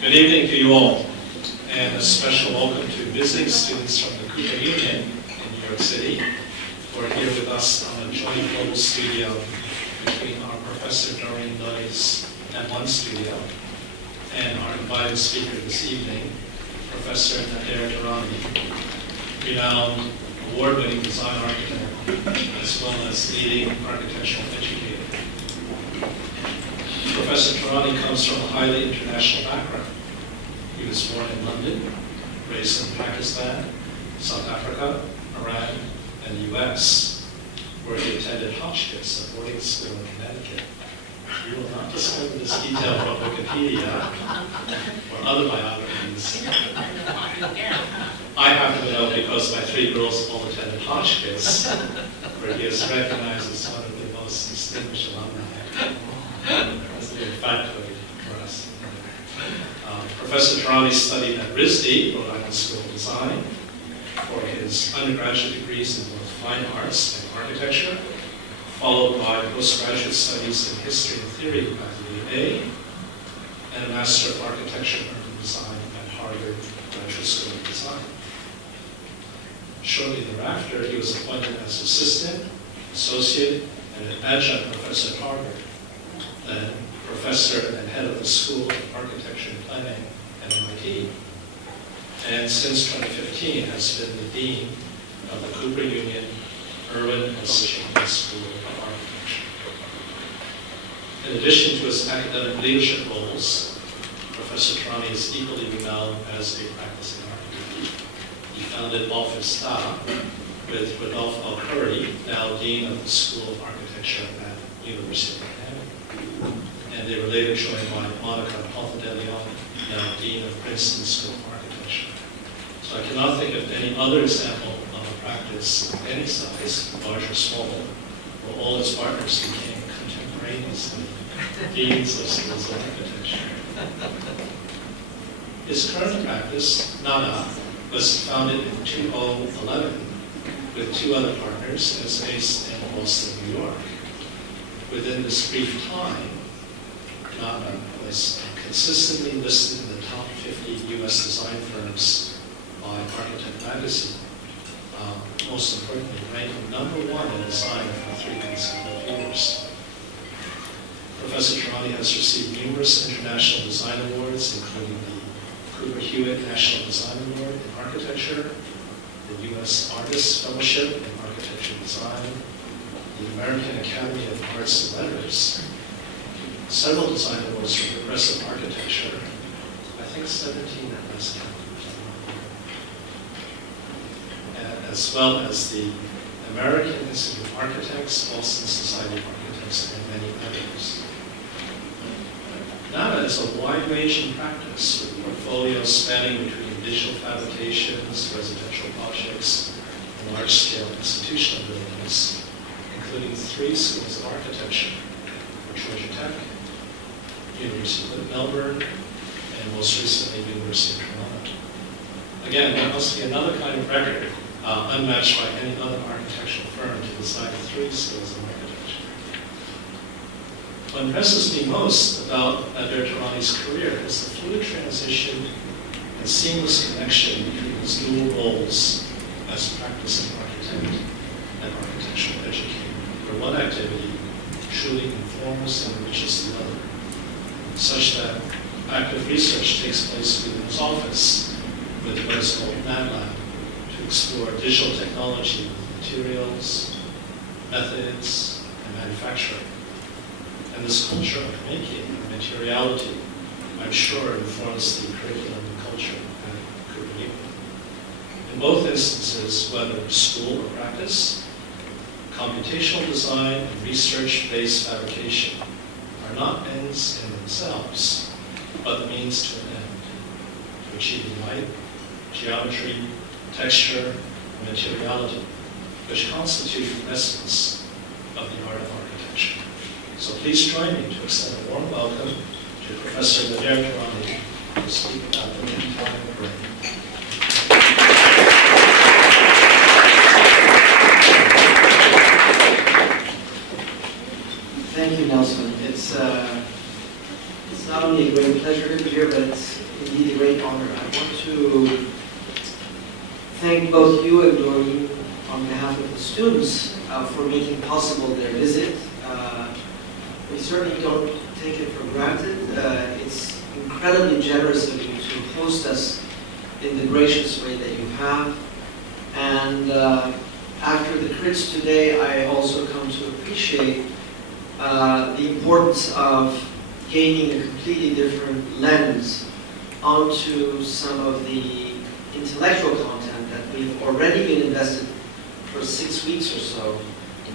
Good evening to you all, and a special welcome to visiting students from the CUHK Union in New York City who are here with us on a joint global studio between our Professor Doreen Noyes M1 studio and our invited speaker this evening, Professor Nader Tehrani, renowned award-winning design architect as well as leading architectural educator. Professor Tehrani comes from a highly international background. He was born in London, raised in Pakistan, South Africa, Iran, and the US, where he attended CUHK, a boarding school in Connecticut. You will not discover this detail from Wikipedia or other biographies. I happen to know because my three girls all attended CUHK, where he is recognized as one of the most distinguished alumni. That's a factoid for us. Professor Tehrani studied at RISD, Rhode Island School of Design, for his undergraduate degrees in both fine arts and architecture, followed by postgraduate studies in history and theory at the UA, and a Master of Architecture and Urban Design at Harvard Graduate School of Design. Shortly thereafter, he was appointed as assistant, associate, and an adjunct professor at Harvard, then professor and head of the School of Architecture and Planning at MIT, and since 2015 has been the dean of the Cooper Union Irwin and School of Architecture. In addition to his academic leadership roles, Professor Tehrani is equally renowned as a practicing architect. He founded Facade with Rodolphe Al-Curry, now dean of the School of Architecture at University of Miami. And they were later joined by Monica Pontedeleon, now dean of Princeton School of Architecture. So I cannot think of any other example of a practice of any size, large or small, where all its partners became contemporaneously deans of schools of architecture. His current practice, Nader, was founded in 2011 with two other partners and is based in Boston, New York. Within this brief time, Nader was consistently listed in the top 50 US design firms by Architect Magazine. Most importantly, ranking #1 in design for 3 consecutive years. Professor Tehrani has received numerous international design awards, including the CUHK National Design Award in Architecture, the US Artists Fellowship in Architecture and Design, the American Academy of Arts and Letters, several design awards for progressive architecture, I think 17 at last count, as well as the American Institute of Architects, Boston Society of Architects, and many others. Nader is a wide-ranging practice with portfolios spanning between digital fabrications, residential projects, and large-scale institutional buildings, including 3 schools of architecture for Georgia Tech, University of Melbourne, and most recently, University of Toronto. Again, that must be another kind of record, unmatched by any other architectural firm to design 3 schools of architecture. What impresses me most about Nader Tehrani's career is the fluid transition and seamless connection between his dual roles as a practicing architect and architectural educator, where one activity truly informs and enriches the other, such that active research takes place within his office with what is called NADLab to explore digital technology with materials, methods, and manufacturing. And this culture of making and materiality, I'm sure, informs the curriculum and culture at Cooper Union. In both instances, whether school or practice, computational design and research-based fabrication are not ends in themselves, but the means to an end, to achieving light, geometry, texture, and materiality, which constitute the essence of the art of architecture. So please join me to extend a warm welcome to Professor Nader Tehrani to speak about the Untitled Chapter. Thank you, Nelson. It's not only a great pleasure to be here, but it's great honor. I want to thank both you and Doreen on behalf of the students for making possible their visit. We certainly don't take it for granted. It's incredibly generous of you to host us in the gracious way that you have. And after the crits today, I also come to appreciate the importance of gaining a completely different lens onto some of the intellectual content that we've already been invested for 6 weeks or so,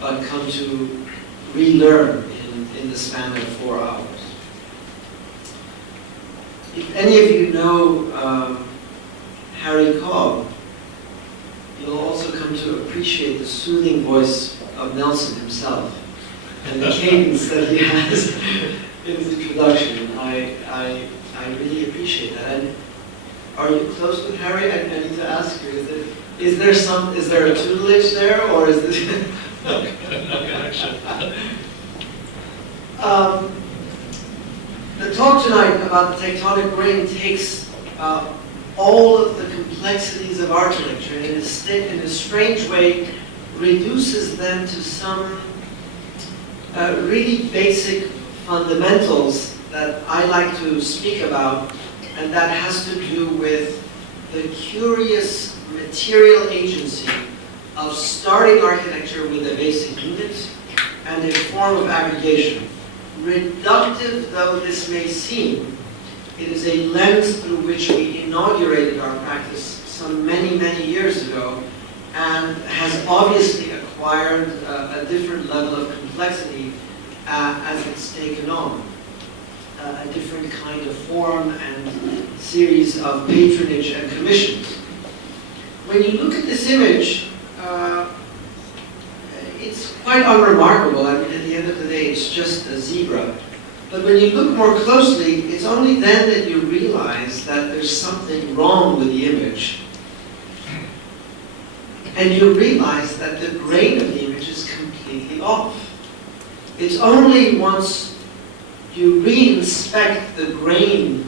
but come to relearn in the span of 4 hours. If any of you know Harry Cobb, you'll also come to appreciate the soothing voice of Nelson himself and the cadence that he has in his introduction. I really appreciate that. And are you close with Harry? I need to ask you, is there a tutelage there, or is this? No connection. The talk tonight about the tectonic brain takes all of the complexities of architecture and in a strange way reduces them to some really basic fundamentals that I like to speak about, and that has to do with the curious material agency of starting architecture with a basic unit and a form of aggregation. Reductive though this may seem, it is a lens through which we inaugurated our practice some many, many years ago, and has obviously acquired a different level of complexity as it's taken on. A different kind of form and series of patronage and commissions. When you look at this image, it's quite unremarkable. I mean, at the end of the day, it's just a zebra. But when you look more closely, it's only then that you realize that there's something wrong with the image. And you realize that the grain of the image is completely off. It's only once you re-inspect the grain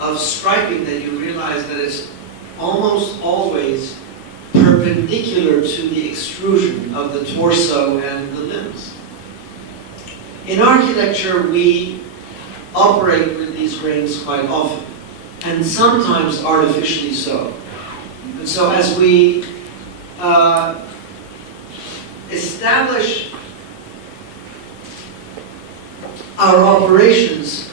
of striping that you realize that it's almost always perpendicular to the extrusion of the torso and the limbs. In architecture, we operate with these grains quite often, and sometimes artificially so. And so as we establish our operations,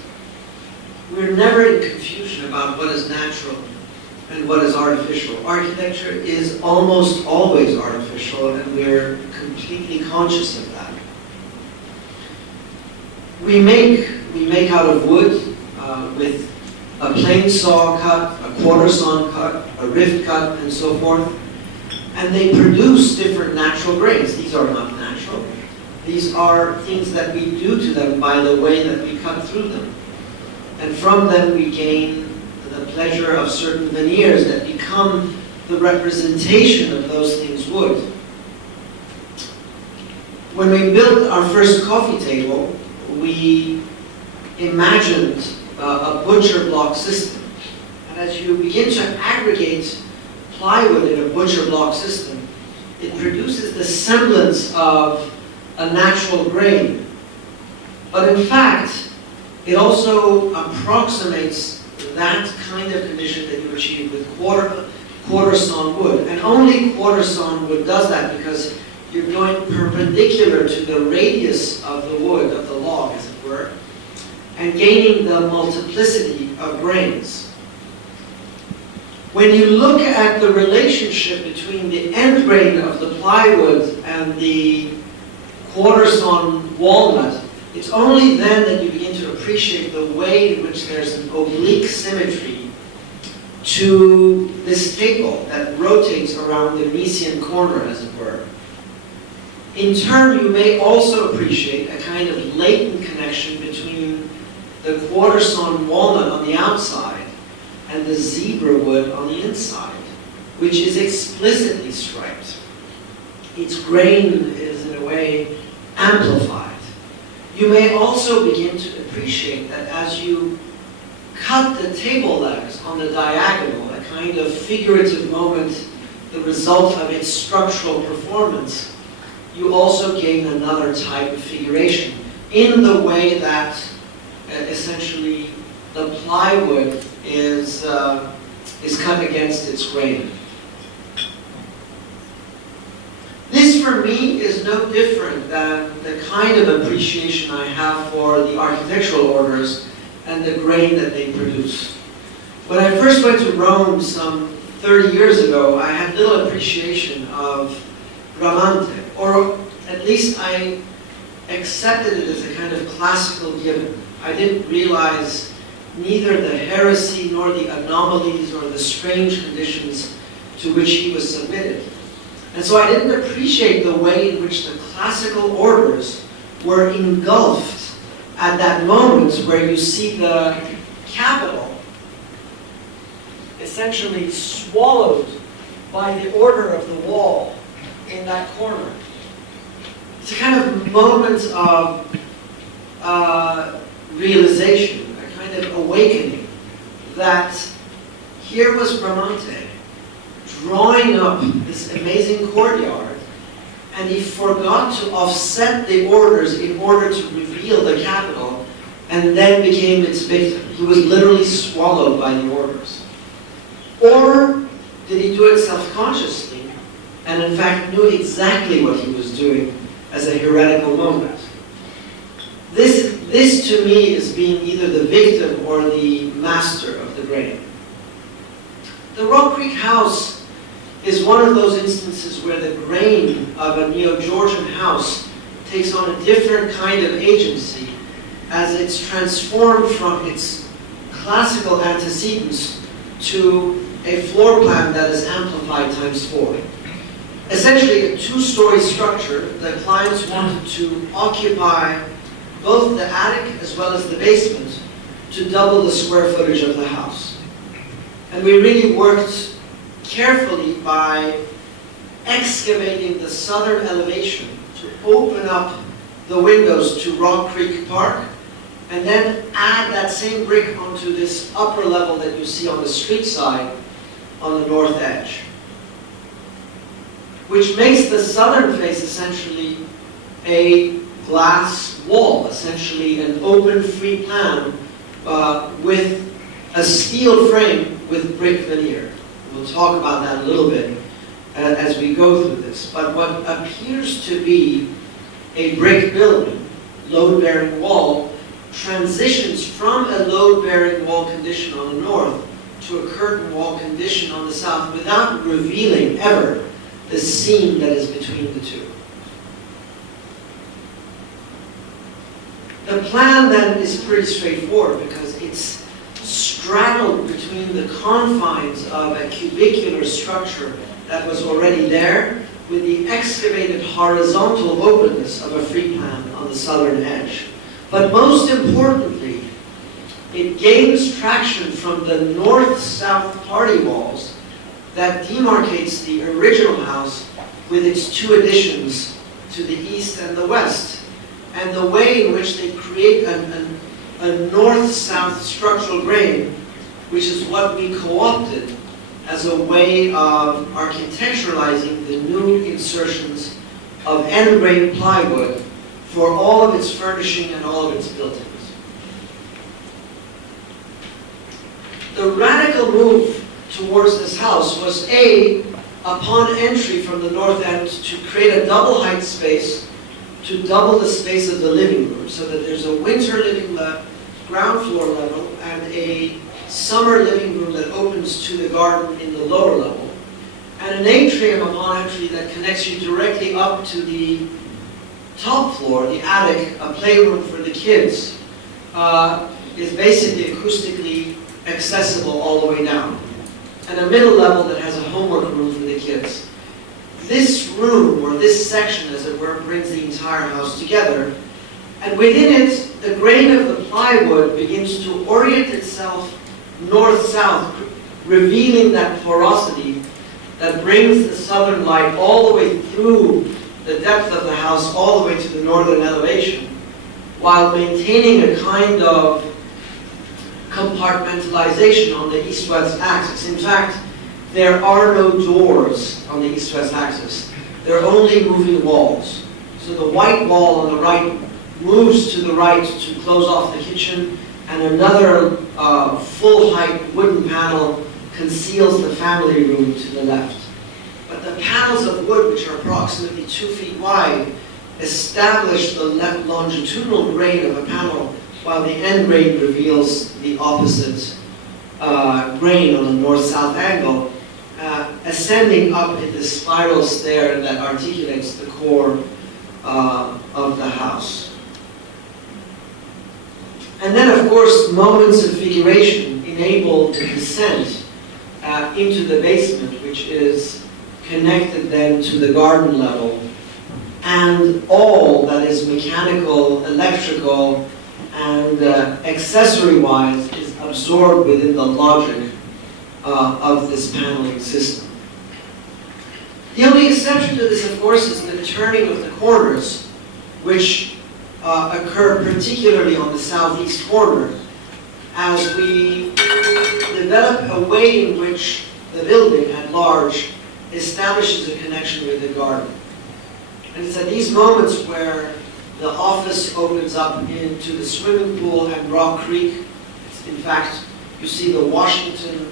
we're never in confusion about what is natural and what is artificial. Architecture is almost always artificial, and we're completely conscious of that. We make out of wood with a plane saw cut, a quarter saw cut, a rift cut, and so forth, and they produce different natural grains. These are not natural. These are things that we do to them by the way that we cut through them. And from them we gain the pleasure of certain veneers that become the representation of those things would. When we built our first coffee table, we imagined a butcher block system. And as you begin to aggregate plywood in a butcher block system, it produces the semblance of a natural grain. But in fact, it also approximates that kind of condition that you achieve with quarter sawn wood. And only quarter sawn wood does that because you're going perpendicular to the radius of the wood, of the log, as it were, and gaining the multiplicity of grains. When you look at the relationship between the end grain of the plywood and the quarter sawn walnut, it's only then that you begin to appreciate the way in which there's an oblique symmetry to this table that rotates around the Miesian corner, as it were. In turn, you may also appreciate a kind of latent connection between the quarter sawn walnut on the outside and the zebra wood on the inside, which is explicitly striped. Its grain is, in a way, amplified. You may also begin to appreciate that as you cut the table legs on the diagonal, a kind of figurative moment, the result of its structural performance, you also gain another type of figuration in the way that essentially the plywood is cut against its grain. This, for me, is no different than the kind of appreciation I have for the architectural orders and the grain that they produce. When I first went to Rome some 30 years ago, I had little appreciation of Bramante, or at least I accepted it as a kind of classical given. I didn't realize neither the heresy nor the anomalies or the strange conditions to which he was submitted. And so I didn't appreciate the way in which the classical orders were engulfed at that moment where you see the capital essentially swallowed by the order of the wall in that corner. It's a kind of moment of realization, a kind of awakening that here was Bramante drawing up this amazing courtyard, and he forgot to offset the orders in order to reveal the capital, and then became its victim. He was literally swallowed by the orders. Or did he do it self-consciously, and in fact knew exactly what he was doing as a heretical moment? This to me is being either the victim or the master of the grain. The Rock Creek House is one of those instances where the grain of a Neo-Georgian house takes on a different kind of agency as it's transformed from its classical antecedents to a floor plan that is amplified times 4. Essentially a two-story structure. The clients wanted to occupy both the attic as well as the basement to double the square footage of the house. And we really worked carefully by excavating the southern elevation to open up the windows to Rock Creek Park, and then add that same brick onto this upper level that you see on the street side on the north edge, which makes the southern face essentially a glass wall, essentially an open free plan with a steel frame with brick veneer. We'll talk about that a little bit as we go through this. But what appears to be a brick building, load-bearing wall, transitions from a load-bearing wall condition on the north to a curtain wall condition on the south without revealing ever the seam that is between the two. The plan then is pretty straightforward because it's straddled between the confines of a cubicular structure that was already there with the excavated horizontal openness of a free plan on the southern edge. But most importantly, it gains traction from the north-south party walls that demarcates the original house with its two additions to the east and the west, and the way in which they create a north-south structural grain, which is what we co-opted as a way of architecturalizing the new insertions of end-grain plywood for all of its furnishing and all of its buildings. The radical move towards this house was upon entry from the north end, to create a double height space to double the space of the living room, so that there's a winter living ground floor level and a summer living room that opens to the garden in the lower level, and an atrium upon entry that connects you directly up to the top floor, the attic, a playroom for the kids, is basically acoustically accessible all the way down, and a middle level that has a homework room for the kids. This room, or this section as it were, brings the entire house together, and within it, the grain of the plywood begins to orient itself north-south, revealing that porosity that brings the southern light all the way through the depth of the house, all the way to the northern elevation, while maintaining a kind of compartmentalization on the east-west axis. In fact, there are no doors on the east-west axis. There are only moving walls. So the white wall on the right moves to the right to close off the kitchen, and another full-height wooden panel conceals the family room to the left. But the panels of wood, which are approximately 2 feet wide, establish the longitudinal grade of a panel, while the end grade reveals the opposite grain on a north-south angle, ascending up in the spiral stair that articulates the core of the house. And then, of course, moments of figuration enable the descent into the basement, which is connected then to the garden level, and all that is mechanical, electrical, and accessory-wise is absorbed within the logic of this paneling system. The only exception to this, of course, is the turning of the corners, which occur particularly on the southeast corner, as we develop a way in which the building at large establishes a connection with the garden. And it's at these moments where the office opens up into the swimming pool and Rock Creek. In fact, you see the Washington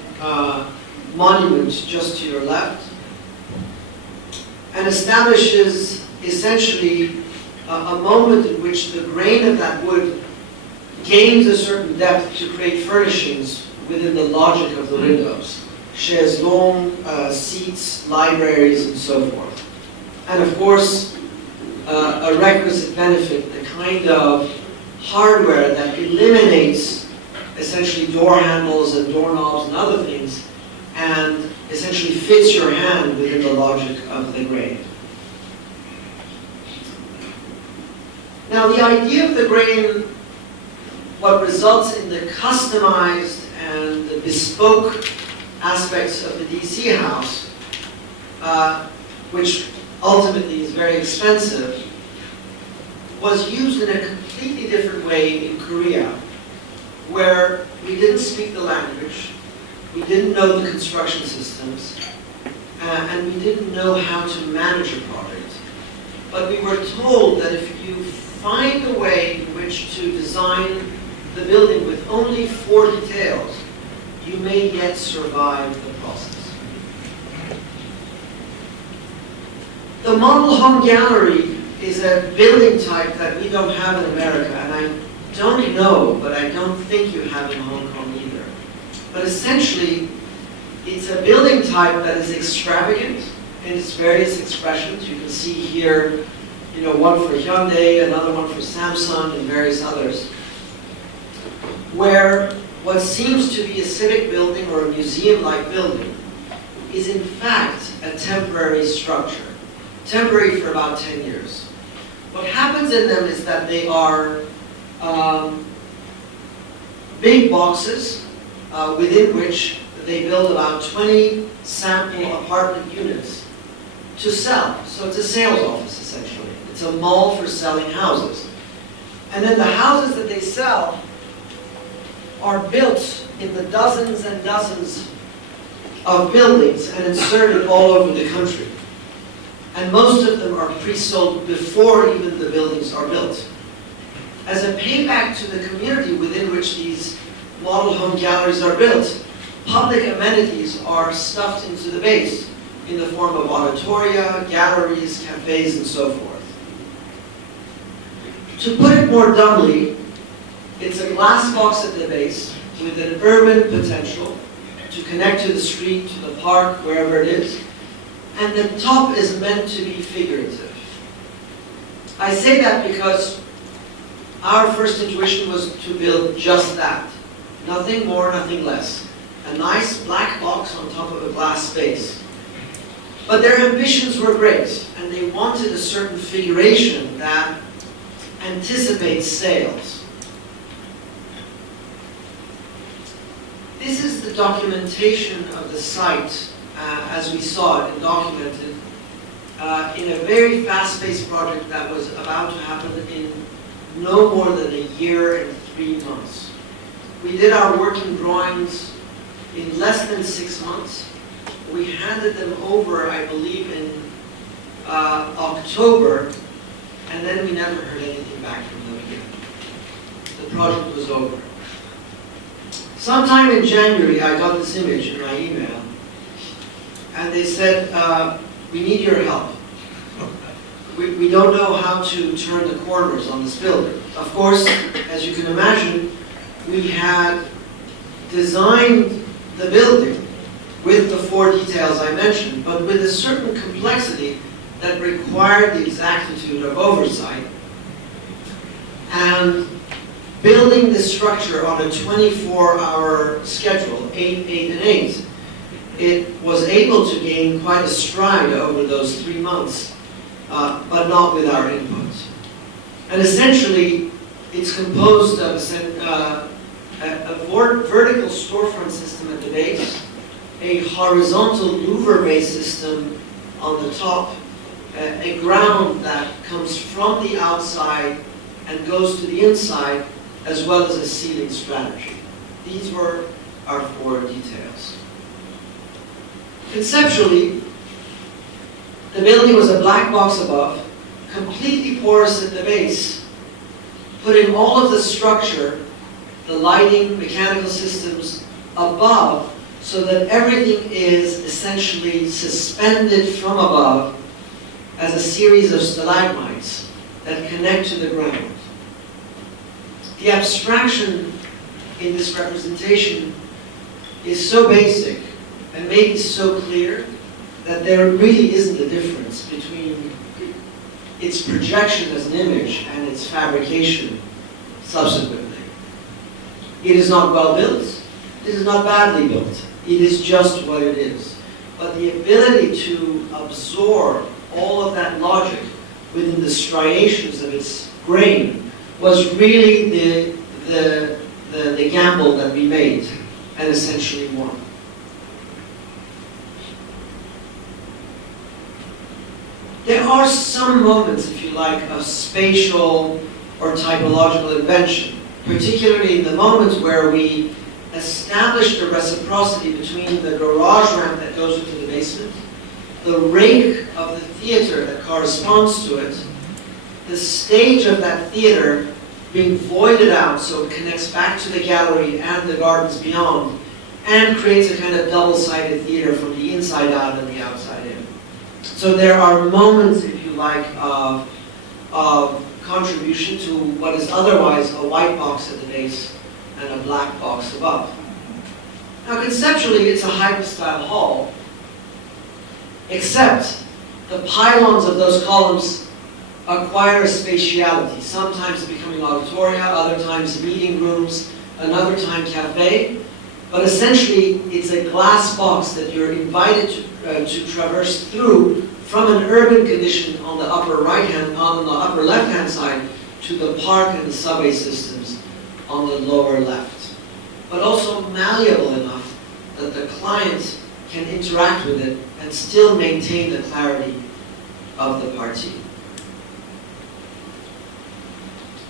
monument just to your left, and establishes essentially a moment in which the grain of that wood gains a certain depth to create furnishings within the logic of the windows. Chaises longues, seats, libraries, and so forth. And of course, a requisite benefit, the kind of hardware that eliminates essentially door handles and doorknobs and other things, and essentially fits your hand within the logic of the grain. Now, the idea of the grain, what results in the customized and the bespoke aspects of the DC house, which ultimately is very expensive, was used in a completely different way in Korea, where we didn't speak the language, we didn't know the construction systems, and we didn't know how to manage a project. But we were told that if you find a way in which to design the building with only 4 details, you may yet survive the process. The model home gallery is a building type that we don't have in America, and I don't know, but I don't think you have in Hong Kong either. But essentially, it's a building type that is extravagant in its various expressions. You can see here, one for Hyundai, another one for Samsung, and various others, where what seems to be a civic building or a museum-like building is in fact a temporary structure, temporary for about 10 years. What happens in them is that they are big boxes within which they build about 20 sample apartment units to sell. So it's a sales office, essentially. It's a mall for selling houses. And then the houses that they sell are built in the dozens and dozens of buildings and inserted all over the country. And most of them are pre-sold before even the buildings are built. As a payback to the community within which these model home galleries are built, public amenities are stuffed into the base in the form of auditoria, galleries, cafes, and so forth. To put it more dumbly, it's a glass box at the base with an urban potential to connect to the street, to the park, wherever it is, and the top is meant to be figurative. I say that because our first intuition was to build just that. Nothing more, nothing less. A nice black box on top of a glass space. But their ambitions were great, and they wanted a certain figuration that anticipates sales. This is the documentation of the site as we saw it and documented in a very fast-paced project that was about to happen in no more than a year and 3 months. We did our working drawings in less than 6 months. We handed them over, I believe, in October, and then we never heard anything back from them again. The project was over. Sometime in January, I got this image in my email, and they said, we need your help. We don't know how to turn the corners on this building. Of course, as you can imagine, we had designed the building with the 4 details I mentioned, but with a certain complexity that required the exactitude of oversight. And building this structure on a 24-hour schedule, 8, 8, and 8, it was able to gain quite a stride over those 3 months, but not with our input. And essentially, it's composed of a vertical storefront system at the base, a horizontal louver-based system on the top, a ground that comes from the outside and goes to the inside, as well as a ceiling strategy. These were our 4 details. Conceptually, the building was a black box above, completely porous at the base, putting all of the structure, the lighting, mechanical systems above, so that everything is essentially suspended from above as a series of stalagmites that connect to the ground. The abstraction in this representation is so basic and maybe so clear that there really isn't a difference between its projection as an image and its fabrication subsequently. It is not well built, it is not badly built, it is just what it is. But the ability to absorb all of that logic within the striations of its grain was really the gamble that we made and essentially won. There are some moments, if you like, of spatial or typological invention, particularly in the moments where we established a reciprocity between the garage ramp that goes into the basement, the rake of the theater that corresponds to it, the stage of that theater being voided out so it connects back to the gallery and the gardens beyond, and creates a kind of double-sided theater from the inside out and the outside in. So there are moments, if you like, of contribution to what is otherwise a white box at the base and a black box above. Now conceptually, it's a hypostyle hall, except the pylons of those columns acquire a spatiality, sometimes becoming auditoria, other times meeting rooms, another time cafe, but essentially it's a glass box that you're invited to traverse through from an urban condition on the upper left-hand side to the park and the subway systems on the lower left. But also malleable enough that the client can interact with it and still maintain the clarity of the partie.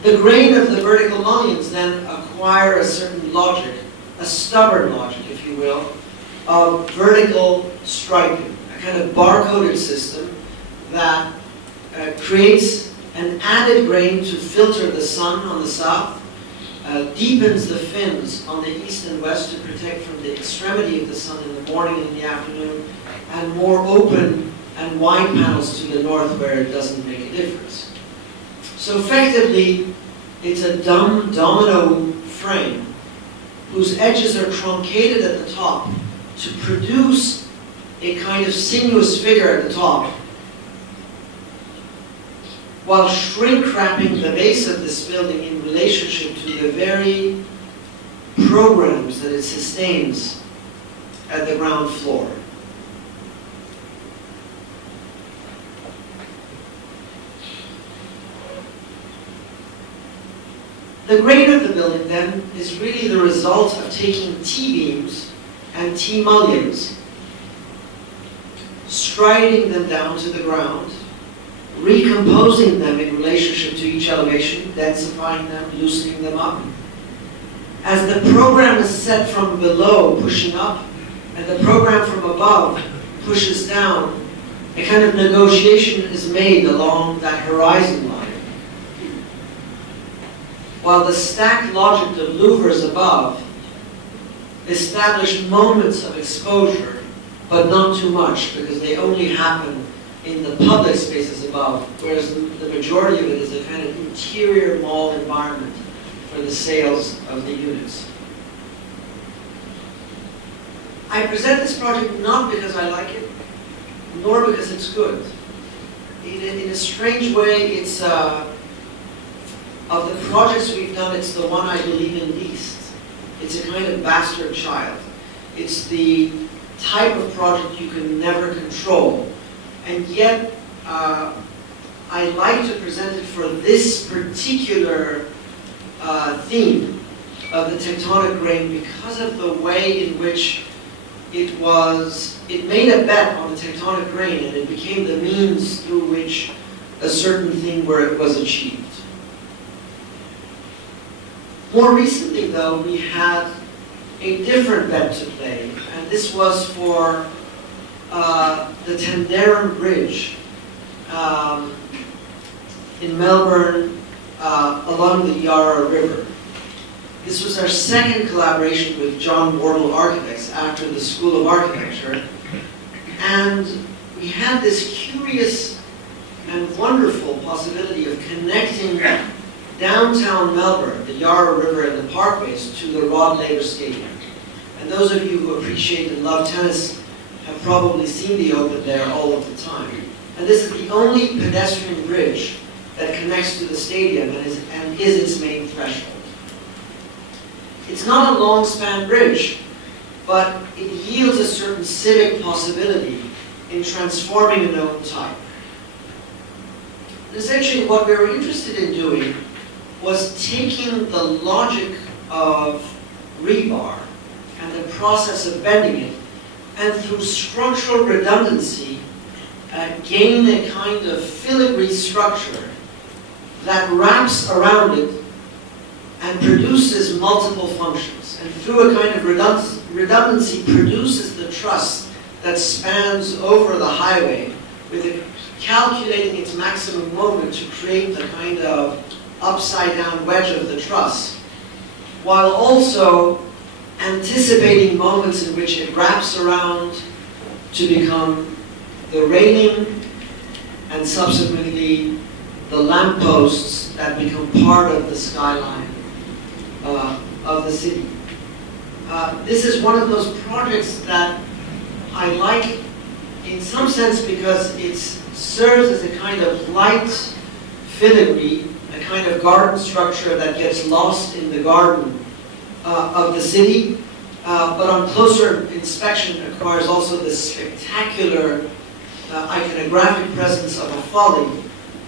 The grain of the vertical mullions then acquire a certain logic, a stubborn logic, if you will, of vertical striping, a kind of bar-coded system that creates an added grain to filter the sun on the south, deepens the fins on the east and west to protect from the extremity of the sun in the morning and the afternoon, and more open and wide panels to the north where it doesn't make a difference. So effectively, it's a dumb domino frame whose edges are truncated at the top to produce a kind of sinuous figure at the top, while shrink-wrapping the base of this building in relationship to the very programs that it sustains at the ground floor. The grain of the building, then, is really the result of taking T-beams and T-mullions, striding them down to the ground, recomposing them in relationship to each elevation, densifying them, loosening them up, as the program is set from below, pushing up, and the program from above pushes down, a kind of negotiation is made along that horizon line. While the stacked logic of louvers above establish moments of exposure, but not too much, because they only happen in the public spaces above, whereas the majority of it is a kind of interior mall environment for the sales of the units. I present this project not because I like it, nor because it's good. In a strange way, it's of the projects we've done, it's the one I believe in least. It's a kind of bastard child. It's the type of project you can never control. And yet, I like to present it for this particular theme of the tectonic grain because of the way in which it made a bet on the tectonic grain, and it became the means through which a certain thing was achieved. More recently, though, we had a different bet to play, and this was for the Terran Bridge in Melbourne along the Yarra River. This was our second collaboration with John Wardle Architects after the School of Architecture, and we had this curious and wonderful possibility of connecting downtown Melbourne, the Yarra River and the parkways, to the Rod Laver Stadium. And those of you who appreciate and love tennis have probably seen the Open there all of the time. And this is the only pedestrian bridge that connects to the stadium and is its main threshold. It's not a long span bridge, but it yields a certain civic possibility in transforming a known type. And essentially what we were interested in doing was taking the logic of rebar and the process of bending it, and through structural redundancy, gain a kind of filigree structure that wraps around it and produces multiple functions. And through a kind of redundancy produces the truss that spans over the highway, with it calculating its maximum moment to create the kind of upside-down wedge of the truss, while also anticipating moments in which it wraps around to become the railing and subsequently the lampposts that become part of the skyline of the city. This is one of those projects that I like in some sense because it serves as a kind of light filigree, a kind of garden structure that gets lost in the garden of the city, but on closer inspection acquires also this spectacular iconographic presence of a folly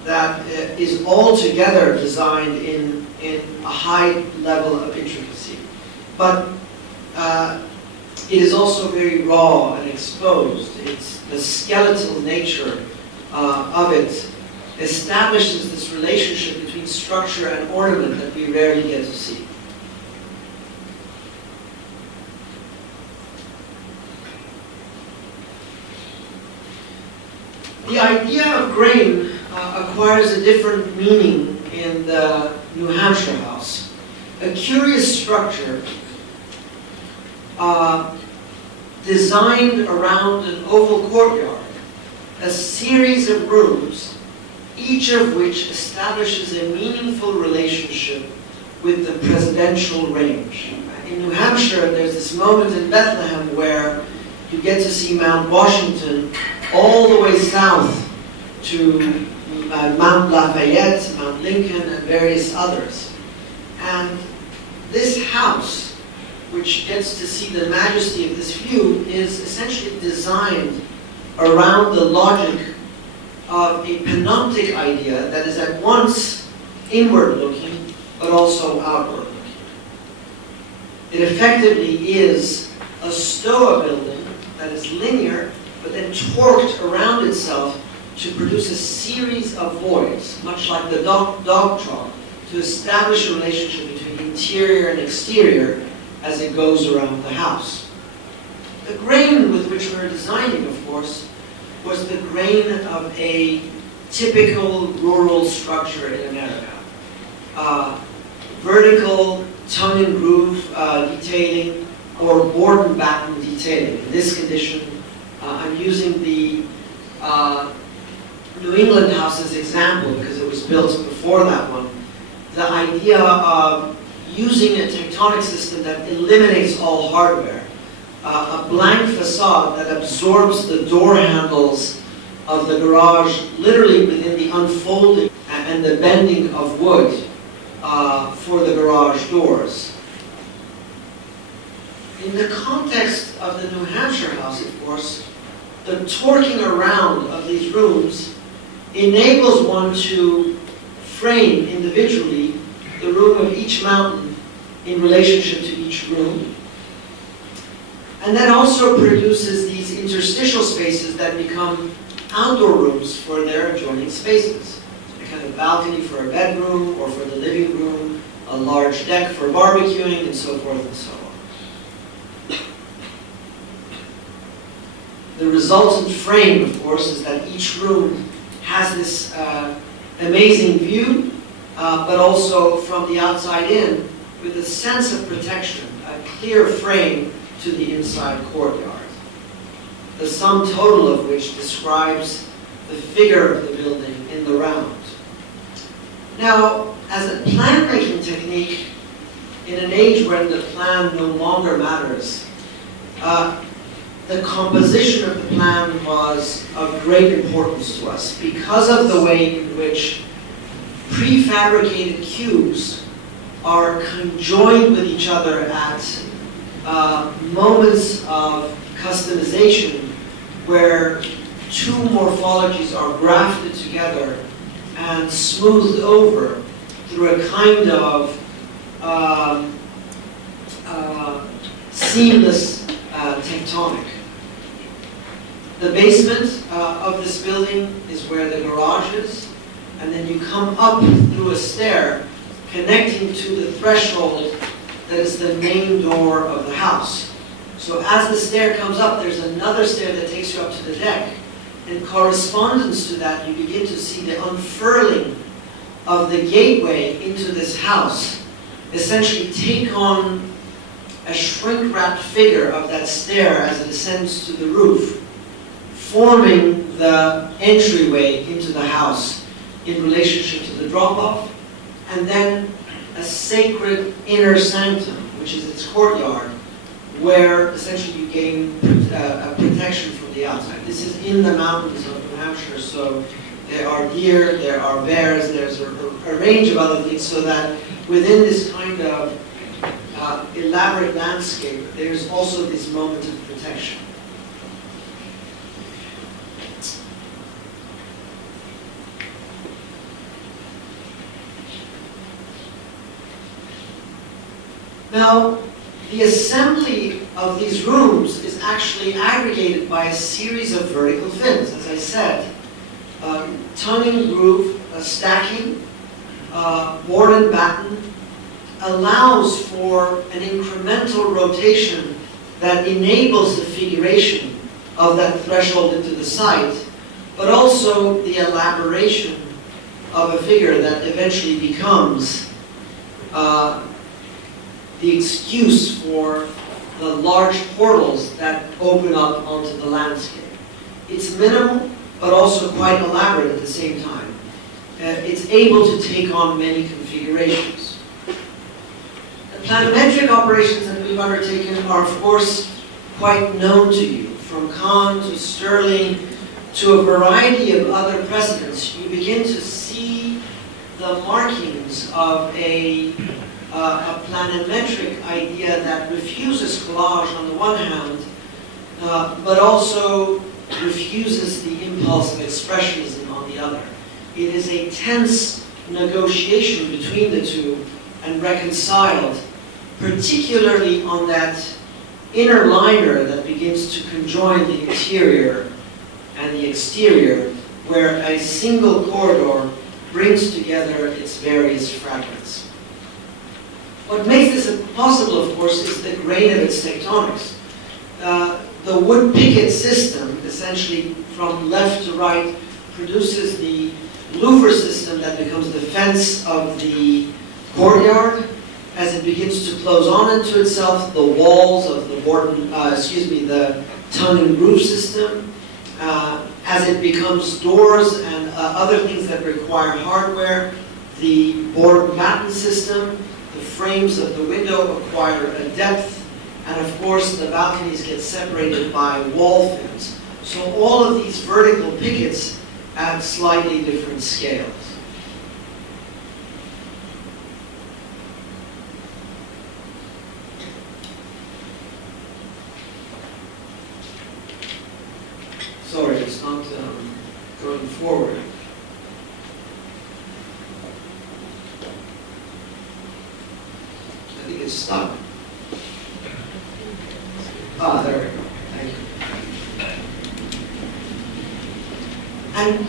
that is altogether designed in a high level of intricacy. But it is also very raw and exposed. It's the skeletal nature of it establishes this relationship between structure and ornament that we rarely get to see. The idea of grain acquires a different meaning in the New Hampshire house. A curious structure designed around an oval courtyard, a series of rooms, each of which establishes a meaningful relationship with the presidential range. In New Hampshire, there's this moment in Bethlehem where you get to see Mount Washington all the way south to Mount Lafayette, Mount Lincoln, and various others. And this house, which gets to see the majesty of this view, is essentially designed around the logic of a panoptic idea that is at once inward-looking, but also outward-looking. It effectively is a stoa building that is linear, but then torqued around itself to produce a series of voids, much like the dog trough, to establish a relationship between interior and exterior as it goes around the house. The grain with which we were designing, of course, was the grain of a typical rural structure in America. Vertical tongue and groove detailing or board and batten detailing. In this condition, I'm using the New England house as example because it was built before that one. The idea of using a tectonic system that eliminates all hardware. A blank facade that absorbs the door handles of the garage literally within the unfolding and the bending of wood for the garage doors. In the context of the New Hampshire house, of course, the torquing around of these rooms enables one to frame individually the room of each mountain in relationship to each room. And that also produces these interstitial spaces that become outdoor rooms for their adjoining spaces. A kind of balcony for a bedroom or for the living room, a large deck for barbecuing, and so forth and so on. The resultant frame, of course, is that each room has this amazing view, but also from the outside in, with a sense of protection, a clear frame to the inside courtyard. The sum total of which describes the figure of the building in the round. Now, as a plan-making technique, in an age when the plan no longer matters, the composition of the plan was of great importance to us because of the way in which prefabricated cubes are conjoined with each other at moments of customization where two morphologies are grafted together and smoothed over through a kind of seamless tectonic. The basement of this building is where the garage is, and then you come up through a stair connecting to the threshold that is the main door of the house. So as the stair comes up, there's another stair that takes you up to the deck. In correspondence to that, you begin to see the unfurling of the gateway into this house essentially take on a shrink-wrapped figure of that stair as it ascends to the roof, forming the entryway into the house in relationship to the drop-off, and then a sacred inner sanctum, which is its courtyard, where essentially you gain a protection from the outside. This is in the mountains of New Hampshire, so there are deer, there are bears, there's a range of other things, so that within this kind of elaborate landscape, there's also this moment of protection. Now, the assembly of these rooms is actually aggregated by a series of vertical fins, as I said. Tongue and groove stacking, board and batten, allows for an incremental rotation that enables the figuration of that threshold into the site, but also the elaboration of a figure that eventually becomes the excuse for the large portals that open up onto the landscape. It's minimal, but also quite elaborate at the same time. It's able to take on many configurations. The planimetric operations that we've undertaken are, of course, quite known to you. From Kahn to Stirling to a variety of other precedents, you begin to see the markings of a planimetric idea that refuses collage on the one hand, but also refuses the impulse of expressionism on the other. It is a tense negotiation between the two and reconciled, particularly on that inner liner that begins to conjoin the interior and the exterior, where a single corridor brings together its various fragments. What makes this possible, of course, is the grain of its tectonics. The wood picket system, essentially from left to right, produces the louver system that becomes the fence of the courtyard. As it begins to close on into itself, the walls of the the tongue and roof system. As it becomes doors and other things that require hardware, the board batten system, the frames of the window acquire a depth, and of course the balconies get separated by wall fins. So all of these vertical pickets at slightly different scales. Sorry, it's not going forward. I think it's stuck. Ah, there we go. Thank you. And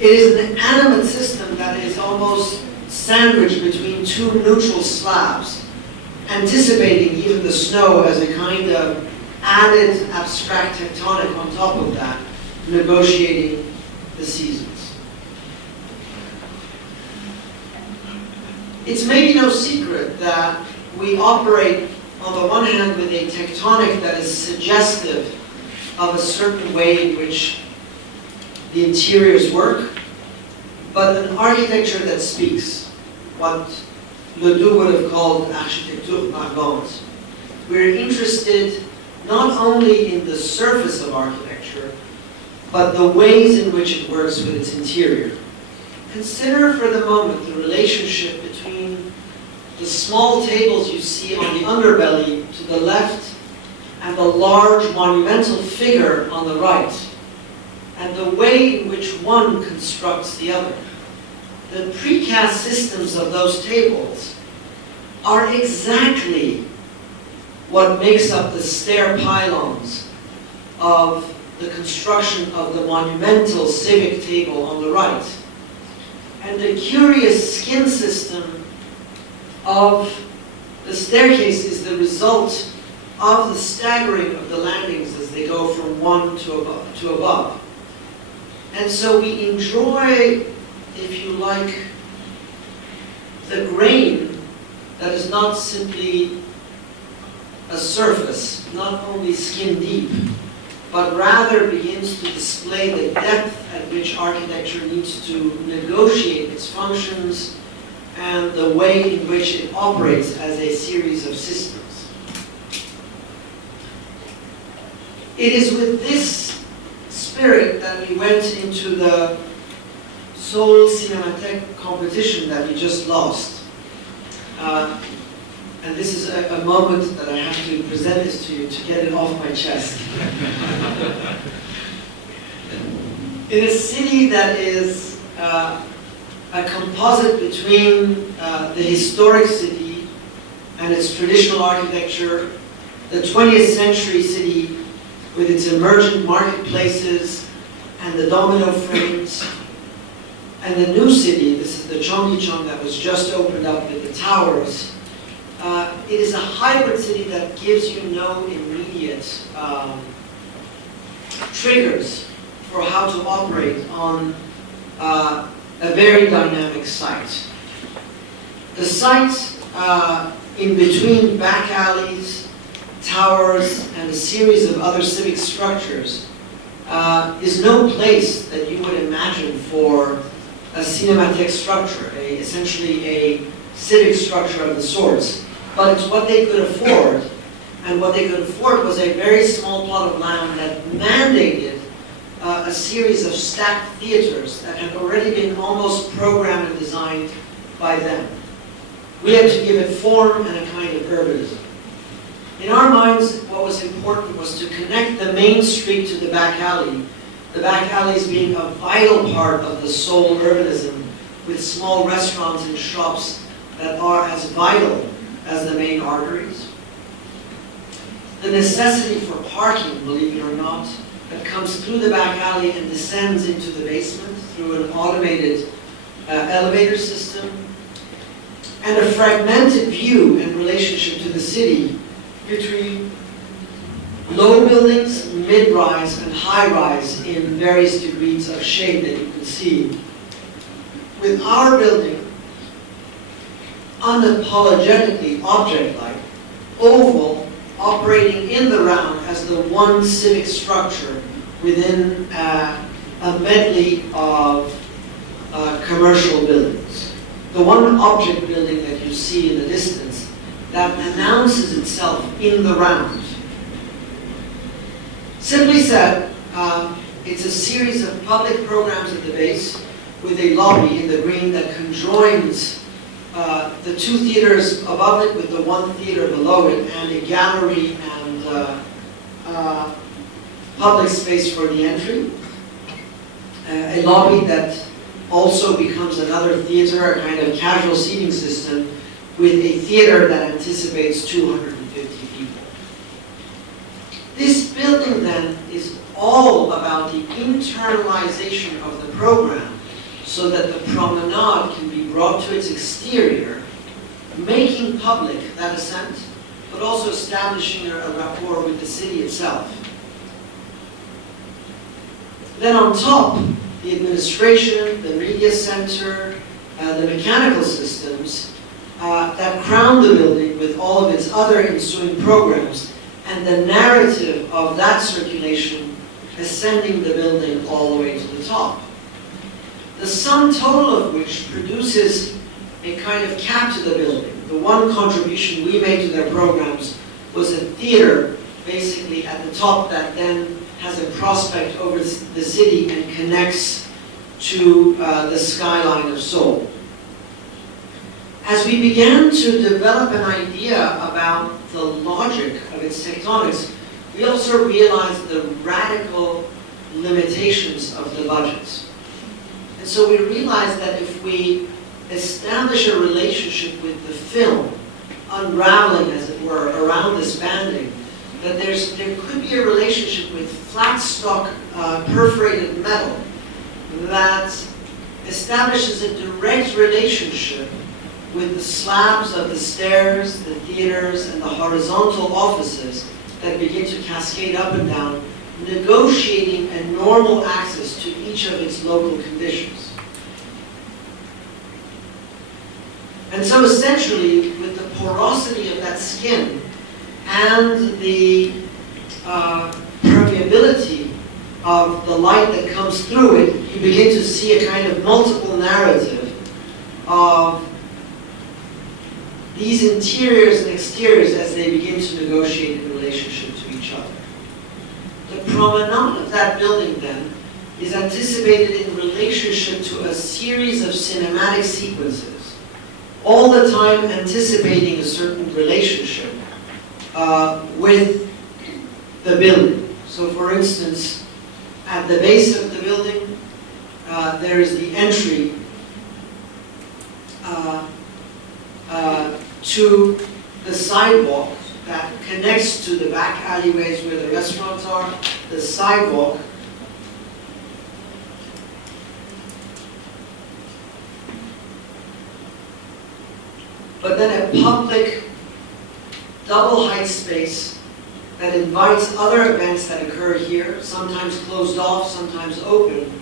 it is an animate system that is almost sandwiched between two neutral slabs, anticipating even the snow as a kind of added abstract tectonic on top of that, negotiating the seasons. It's maybe no secret that we operate on the one hand with a tectonic that is suggestive of a certain way in which the interiors work, but an architecture that speaks, what Ledoux would have called architecture parlante. We're interested not only in the surface of architecture, but the ways in which it works with its interior. Consider for the moment the relationship between the small tables you see on the underbelly to the left and the large monumental figure on the right, and the way in which one constructs the other. The precast systems of those tables are exactly what makes up the stair pylons of the construction of the monumental civic table on the right. And the curious skin system of the staircase is the result of the staggering of the landings as they go from one to above. And so we enjoy, if you like, the grain that is not simply a surface, not only skin deep, but rather begins to display the depth at which architecture needs to negotiate its functions and the way in which it operates as a series of systems. It is with this spirit that we went into the Seoul Cinematheque competition that we just lost. And this is a moment that I have to present this to you to get it off my chest. In a city that is a composite between the historic city and its traditional architecture, the 20th century city with its emergent marketplaces and the domino frames, and the new city, this is the Cheonggyecheon that was just opened up with the towers. It is a hybrid city that gives you no immediate triggers for how to operate on a very dynamic site. The site in between back alleys, towers, and a series of other civic structures is no place that you would imagine for a cinematheque structure, essentially a civic structure of the sorts. But it's what they could afford, and what they could afford was a very small plot of land that mandated a series of stacked theaters that had already been almost programmed and designed by them. We had to give it form and a kind of urbanism. In our minds, what was important was to connect the main street to the back alley, the back alleys being a vital part of the Seoul urbanism, with small restaurants and shops that are as vital as the main arteries. The necessity for parking, believe it or not, that comes through the back alley and descends into the basement through an automated elevator system. and a fragmented view in relationship to the city between low buildings, mid-rise, and high-rise in various degrees of shade that you can see. With our building, unapologetically object-like, oval, operating in the round as the one civic structure within a medley of commercial buildings. The one object building that you see in the distance that announces itself in the round. Simply said, it's a series of public programs at the base with a lobby in the green that conjoins the two theaters above it with the one theater below it, and a gallery and public space for the entry. A lobby that also becomes another theater, a kind of casual seating system with a theater that anticipates 250 people. This building then is all about the internalization of the program so that the promenade can be brought to its exterior, making public that ascent, but also establishing a rapport with the city itself. Then on top, the administration, the media center, the mechanical systems that crown the building with all of its other ensuing programs, and the narrative of that circulation ascending the building all the way to the top. The sum total of which produces a kind of cap to the building. The one contribution we made to their programs was a theater, basically at the top, that then has a prospect over the city and connects to the skyline of Seoul. As we began to develop an idea about the logic of its tectonics, we also realized the radical limitations of the budgets. And so we realized that if we establish a relationship with the film, unraveling, as it were, around this banding, that there could be a relationship with flat stock perforated metal that establishes a direct relationship with the slabs of the stairs, the theaters, and the horizontal offices that begin to cascade up and down, negotiating a normal access to each of its local conditions. And so essentially, with the porosity of that skin and the permeability of the light that comes through it, you begin to see a kind of multiple narrative of these interiors and exteriors as they begin to negotiate in relationship to each other. The promenade of that building then is anticipated in relationship to a series of cinematic sequences, all the time anticipating a certain relationship with the building. So for instance, at the base of the building, there is the entry to the sidewalk that connects to the back alleyways where the restaurants are, the sidewalk. But then a public double height space that invites other events that occur here, sometimes closed off, sometimes open,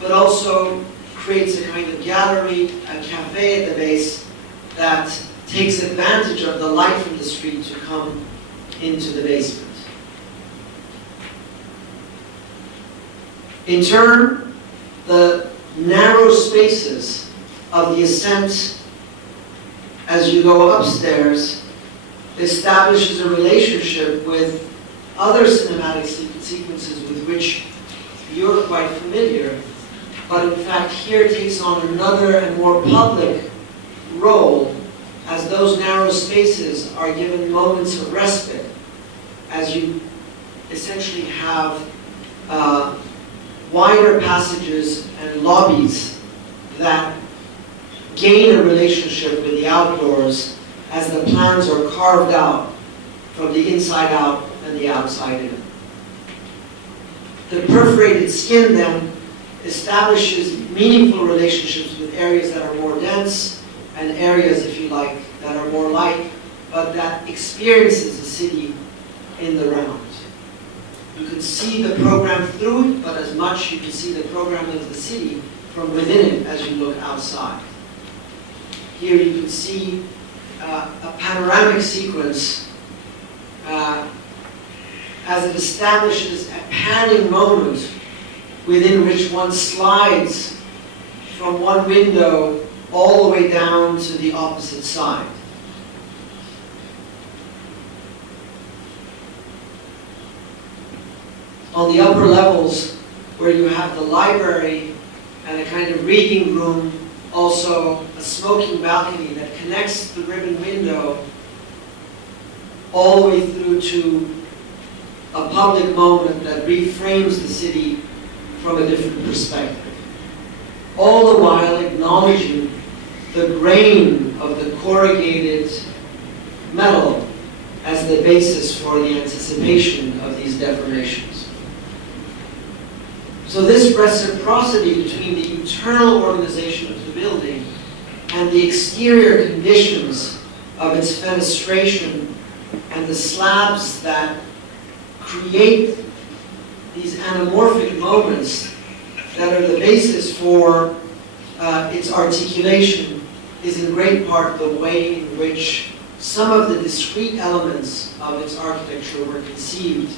but also creates a kind of gallery, a cafe at the base that takes advantage of the light from the street to come into the basement. In turn, the narrow spaces of the ascent as you go upstairs establishes a relationship with other cinematic sequences with which you're quite familiar, but in fact here takes on another and more public role as those narrow spaces are given moments of respite, as you essentially have wider passages and lobbies that gain a relationship with the outdoors as the plans are carved out from the inside out and the outside in. The perforated skin then establishes meaningful relationships with areas that are more dense and areas, if you like, that are more light, but that experiences the city in the round. You can see the program through it, but as much you can see the program of the city from within it as you look outside. Here you can see a panoramic sequence as it establishes a panning moment within which one slides from one window all the way down to the opposite side. On the upper levels, where you have the library and a kind of reading room, also a smoking balcony that connects the ribbon window all the way through to a public moment that reframes the city from a different perspective. All the while acknowledging the grain of the corrugated metal as the basis for the anticipation of these deformations. So this reciprocity between the internal organization of the building and the exterior conditions of its fenestration and the slabs that create these anamorphic moments that are the basis for its articulation is in great part the way in which some of the discrete elements of its architecture were conceived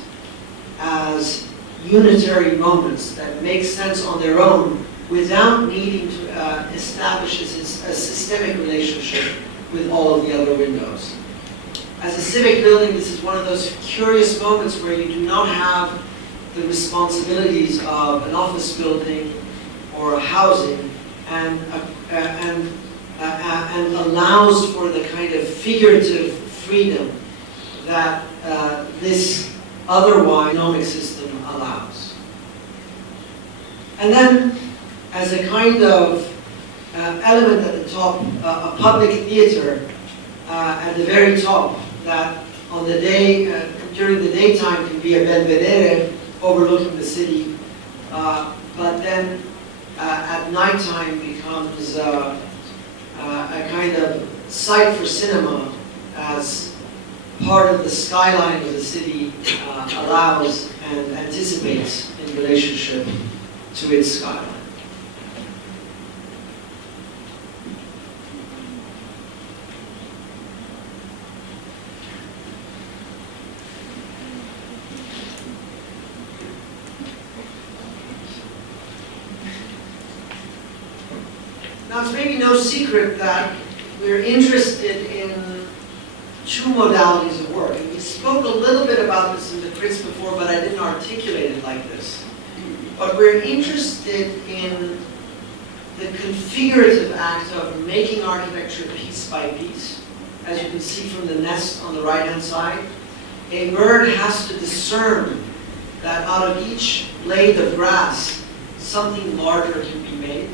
as unitary moments that make sense on their own without needing to establish a systemic relationship with all of the other windows. As a civic building, this is one of those curious moments where you do not have the responsibilities of an office building or a housing and allows for the kind of figurative freedom that this otherwise economic system allows. And then, as a kind of element at the top, a public theater at the very top that on the day, during the daytime can be a belvedere overlooking the city, but then at nighttime becomes a kind of site for cinema as part of the skyline of the city allows and anticipates in relationship to its skyline. Now, it's maybe no secret that we're interested in two modalities of work. And we spoke a little bit about this in the quiz before, but I didn't articulate it like this. But we're interested in the configurative act of making architecture piece by piece. As you can see from the nest on the right-hand side, a bird has to discern that out of each blade of grass, something larger can be made.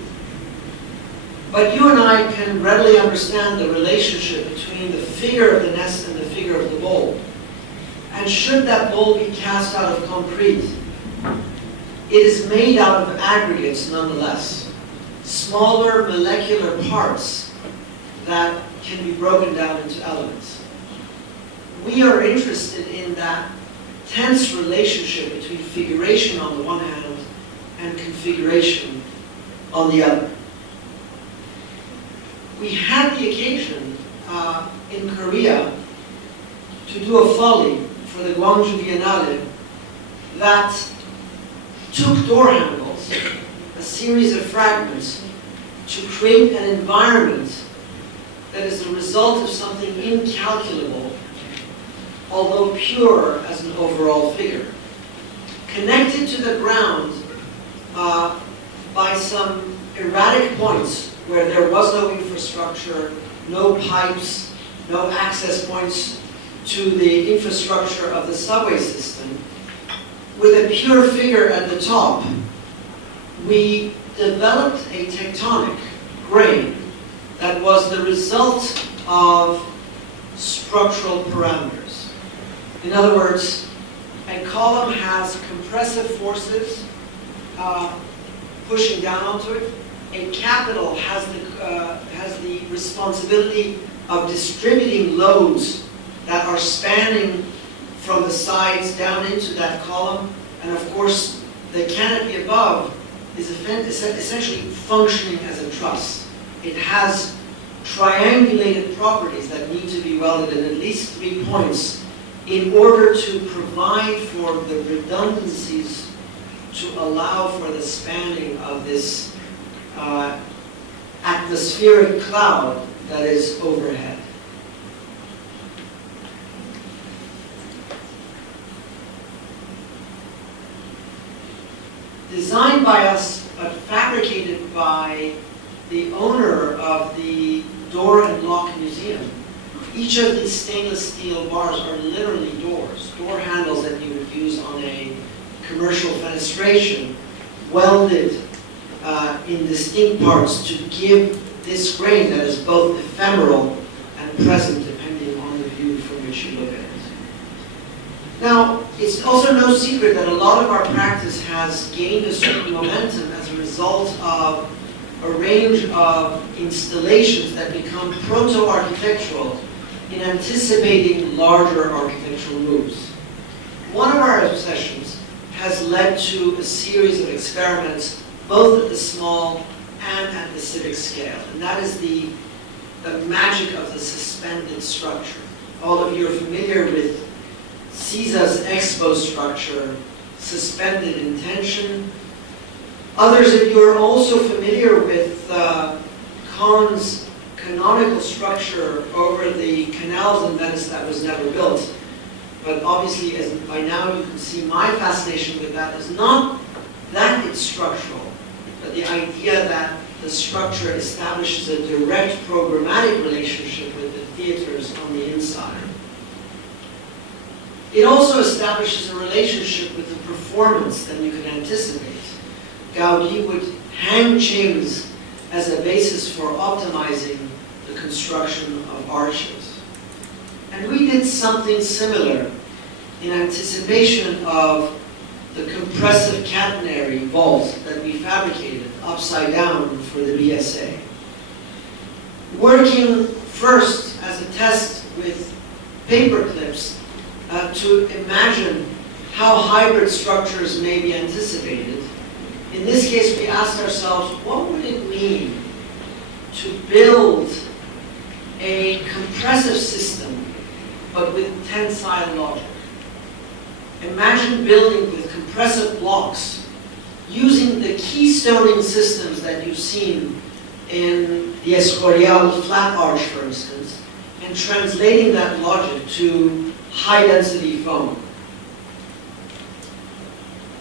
But you and I can readily understand the relationship between the figure of the nest and the figure of the bowl. And should that bowl be cast out of concrete, it is made out of aggregates nonetheless. Smaller molecular parts that can be broken down into elements. We are interested in that tense relationship between figuration on the one hand and configuration on the other. We had the occasion in Korea to do a folly for the Gwangju Biennale that took door handles, a series of fragments, to create an environment that is the result of something incalculable, although pure as an overall figure. Connected to the ground by some erratic points where there was no infrastructure, no pipes, no access points to the infrastructure of the subway system, with a pure figure at the top, we developed a tectonic grain that was the result of structural parameters. In other words, a column has compressive forces pushing down onto it. A capital has the responsibility of distributing loads that are spanning from the sides down into that column. And of course, the canopy above is essentially functioning as a truss. It has triangulated properties that need to be welded in at least 3 points in order to provide for the redundancies to allow for the spanning of this atmospheric cloud that is overhead. Designed by us, but fabricated by the owner of the Door and Lock Museum. Each of these stainless steel bars are literally doors, door handles that you would use on a commercial fenestration, welded in distinct parts to give this grain that is both ephemeral and present depending on the view from which you look at it. Now, it's also no secret that a lot of our practice has gained a certain momentum as a result of a range of installations that become proto-architectural in anticipating larger architectural moves. One of our obsessions has led to a series of experiments both at the small and at the civic scale, and that is the magic of the suspended structure. All of you are familiar with Caesar's expo structure, suspended in tension. Others of you are also familiar with Kahn's canonical structure over the canals in Venice that was never built. But obviously, as by now you can see, my fascination with that is not that it's structural, but the idea that the structure establishes a direct programmatic relationship with the theaters on the inside. It also establishes a relationship with the performance that you can anticipate. Gaudi would hang chains as a basis for optimizing the construction of arches. And we did something similar in anticipation of the compressive catenary vault that we fabricated upside down for the BSA. Working first as a test with paper clips to imagine how hybrid structures may be anticipated. In this case, we asked ourselves, what would it mean to build a compressive system, but with tensile logic? Imagine building with compressive blocks, using the keystoning systems that you've seen in the Escorial flat arch, for instance, and translating that logic to high-density foam.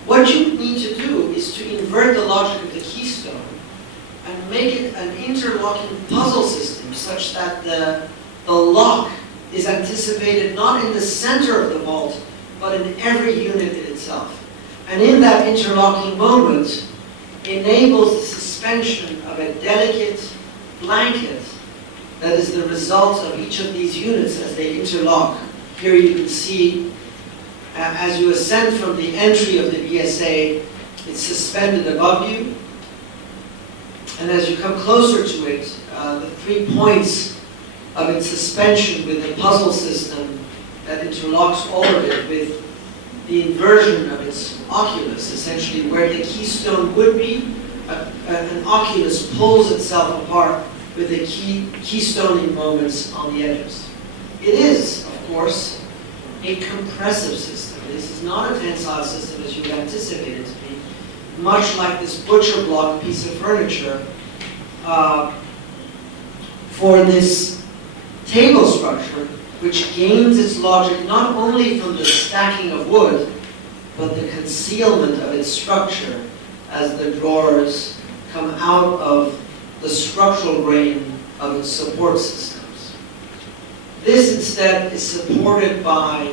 What you need to do is to invert the logic of the keystone and make it an interlocking puzzle system such that the lock is anticipated not in the center of the vault, but in every unit in itself. And in that interlocking moment, enables the suspension of a delicate blanket that is the result of each of these units as they interlock. Here you can see, as you ascend from the entry of the BSA, it's suspended above you. And as you come closer to it, the 3 points of its suspension with the puzzle system that interlocks all of it with the inversion of its oculus, essentially where the keystone would be, an oculus pulls itself apart with the keystoning moments on the edges. It is, of course, a compressive system. This is not a tensile system as you would anticipate it to be, much like this butcher block piece of furniture. For this table structure, which gains its logic not only from the stacking of wood, but the concealment of its structure as the drawers come out of the structural grain of its support systems. This instead is supported by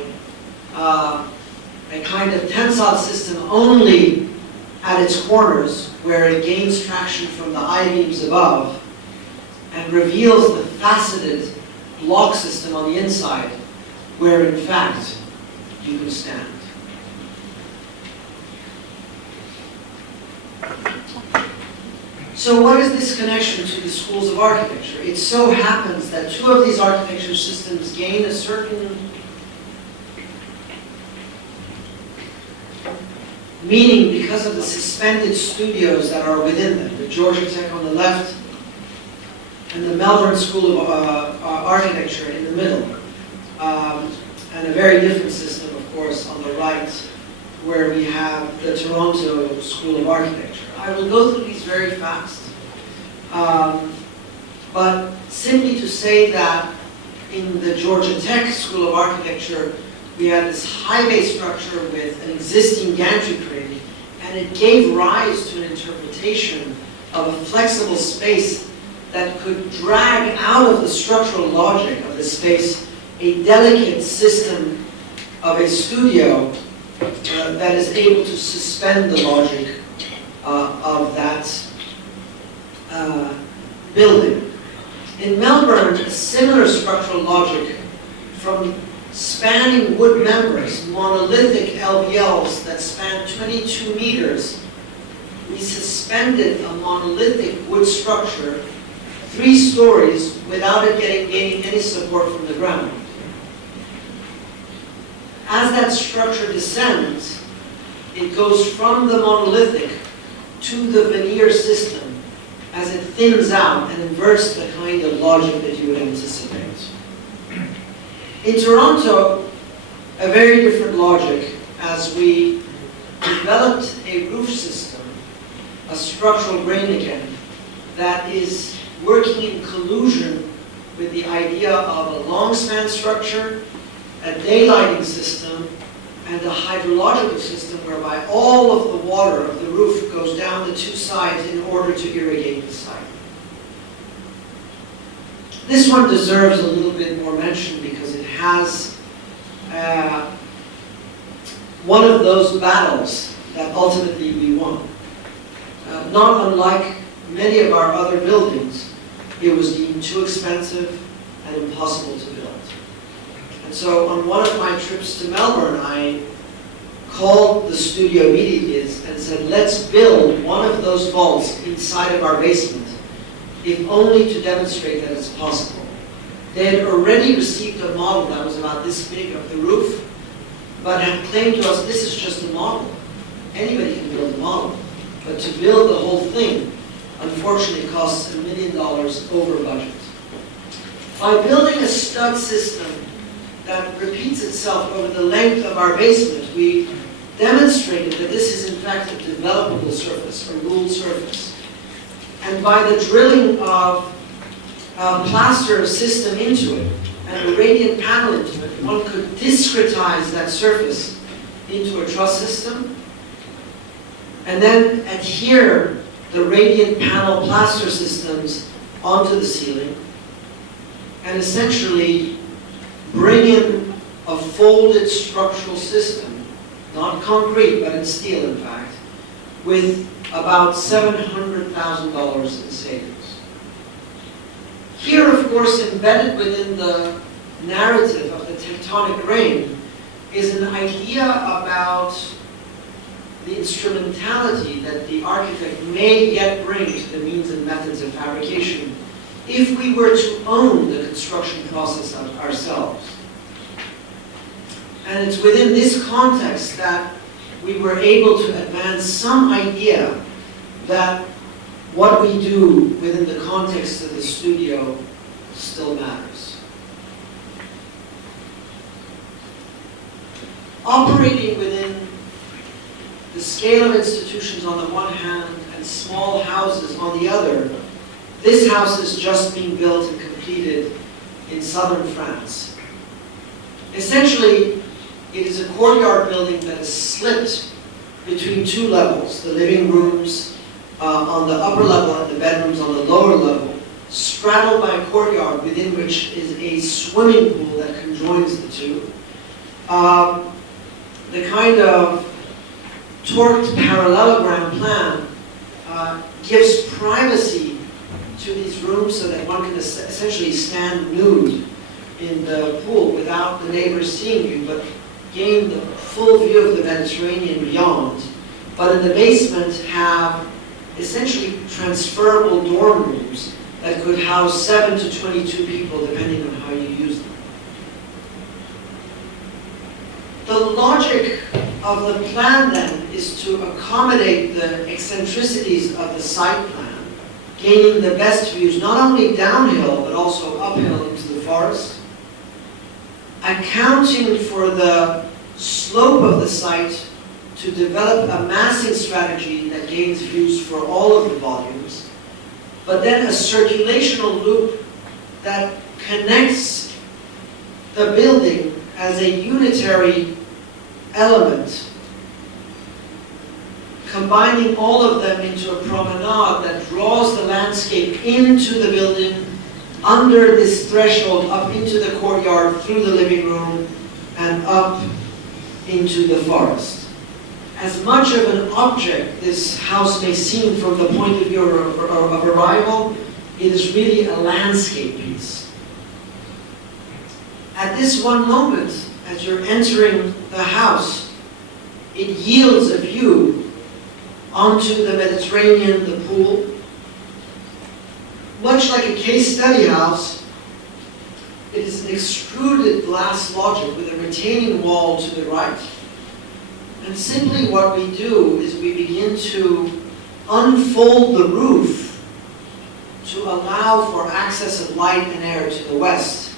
a kind of tensile system only at its corners, where it gains traction from the I-beams above and reveals the faceted block system on the inside, where in fact you can stand. So what is this connection to the schools of architecture? It so happens that two of these architecture systems gain a certain meaning because of the suspended studios that are within them. The Georgia Tech on the left and the Melbourne School of Architecture in the middle. And a very different system, of course, on the right, where we have the Toronto School of Architecture. I will go through these very fast. But simply to say that in the Georgia Tech School of Architecture, we had this high base structure with an existing gantry crane, and it gave rise to an interpretation of a flexible space that could drag out of the structural logic of the space a delicate system of a studio that is able to suspend the logic of that building. In Melbourne, a similar structural logic from spanning wood members, monolithic LVLs that span 22 meters, we suspended a monolithic wood structure 3 stories without it gaining any support from the ground. As that structure descends, it goes from the monolithic to the veneer system as it thins out and inverts the kind of logic that you would anticipate. In Toronto, a very different logic as we developed a roof system, a structural grain again, that is working in collusion with the idea of a long span structure, a daylighting system, and a hydrological system whereby all of the water of the roof goes down the 2 sides in order to irrigate the site. This one deserves a little bit more mention because it has one of those battles that ultimately we won. Not unlike many of our other buildings, it was deemed too expensive and impossible to build. And so on one of my trips to Melbourne, I called the studio immediately and said, let's build one of those vaults inside of our basement, if only to demonstrate that it's possible. They had already received a model that was about this big of the roof, but had claimed to us, this is just a model. Anybody can build a model. But to build the whole thing, unfortunately, costs $1 million over budget. By building a stud system that repeats itself over the length of our basement, we demonstrated that this is in fact a developable surface, a ruled surface. And by the drilling of a plaster system into it and a radiant panel into it, one could discretize that surface into a truss system and then adhere the radiant panel plaster systems onto the ceiling and essentially bring in a folded structural system, not concrete, but in steel, in fact, with about $700,000 in savings. Here, of course, embedded within the narrative of the tectonic grain is an idea about the instrumentality that the architect may yet bring to the means and methods of fabrication if we were to own the construction process ourselves. And it's within this context that we were able to advance some idea that what we do within the context of the studio still matters. Operating within the scale of institutions on the one hand and small houses on the other, this house is just being built and completed in southern France. Essentially, it is a courtyard building that is split between 2 levels, the living rooms on the upper level and the bedrooms on the lower level, straddled by a courtyard within which is a swimming pool that conjoins the 2. The kind of torqued parallelogram plan gives privacy to these rooms so that one can essentially stand nude in the pool without the neighbors seeing you, but gain the full view of the Mediterranean beyond. But in the basement have essentially transferable dorm rooms that could house 7 to 22 people depending on how you use them. The logic of the plan then is to accommodate the eccentricities of the site plan, gaining the best views not only downhill but also uphill into the forest, accounting for the slope of the site to develop a massing strategy that gains views for all of the volumes, but then a circulational loop that connects the building as a unitary element, combining all of them into a promenade that draws the landscape into the building, under this threshold, up into the courtyard, through the living room, and up into the forest. As much of an object this house may seem from the point of view of arrival, it is really a landscape piece. At this one moment, as you're entering the house, it yields a view onto the Mediterranean, the pool. Much like a case study house, it is an extruded glass logic with a retaining wall to the right. And simply what we do is we begin to unfold the roof to allow for access of light and air to the west,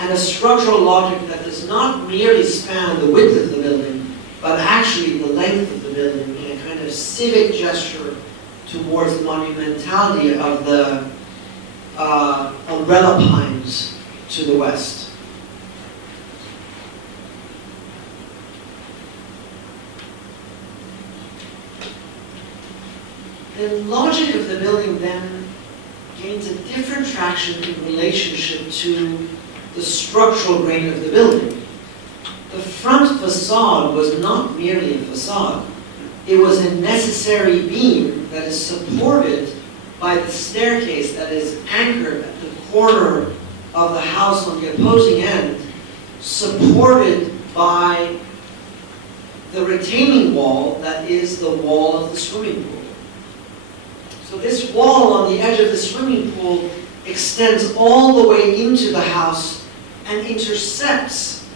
and a structural logic that does not merely span the width of the building, but actually the length of the building in a kind of civic gesture towards the monumentality of the umbrella pines to the west. The logic of the building then gains a different traction in relationship to the structural grain of the building. The front facade was not merely a facade. It was a necessary beam that is supported by the staircase that is anchored at the corner of the house on the opposing end, supported by the retaining wall that is the wall of the swimming pool. So this wall on the edge of the swimming pool extends all the way into the house and intercepts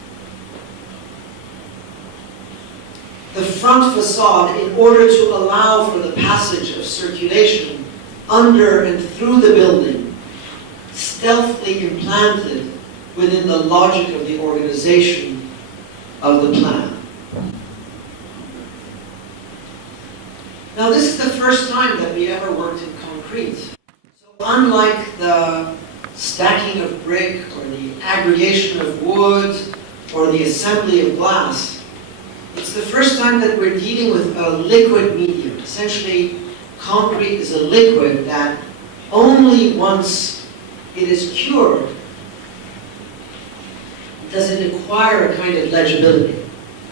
the front facade in order to allow for the passage of circulation under and through the building, stealthily implanted within the logic of the organization of the plan. Now, this is the first time that we ever worked in concrete. So unlike the stacking of brick or the aggregation of wood or the assembly of glass, it's the first time that we're dealing with a liquid medium. Essentially, concrete is a liquid that only once it is cured does it acquire a kind of legibility.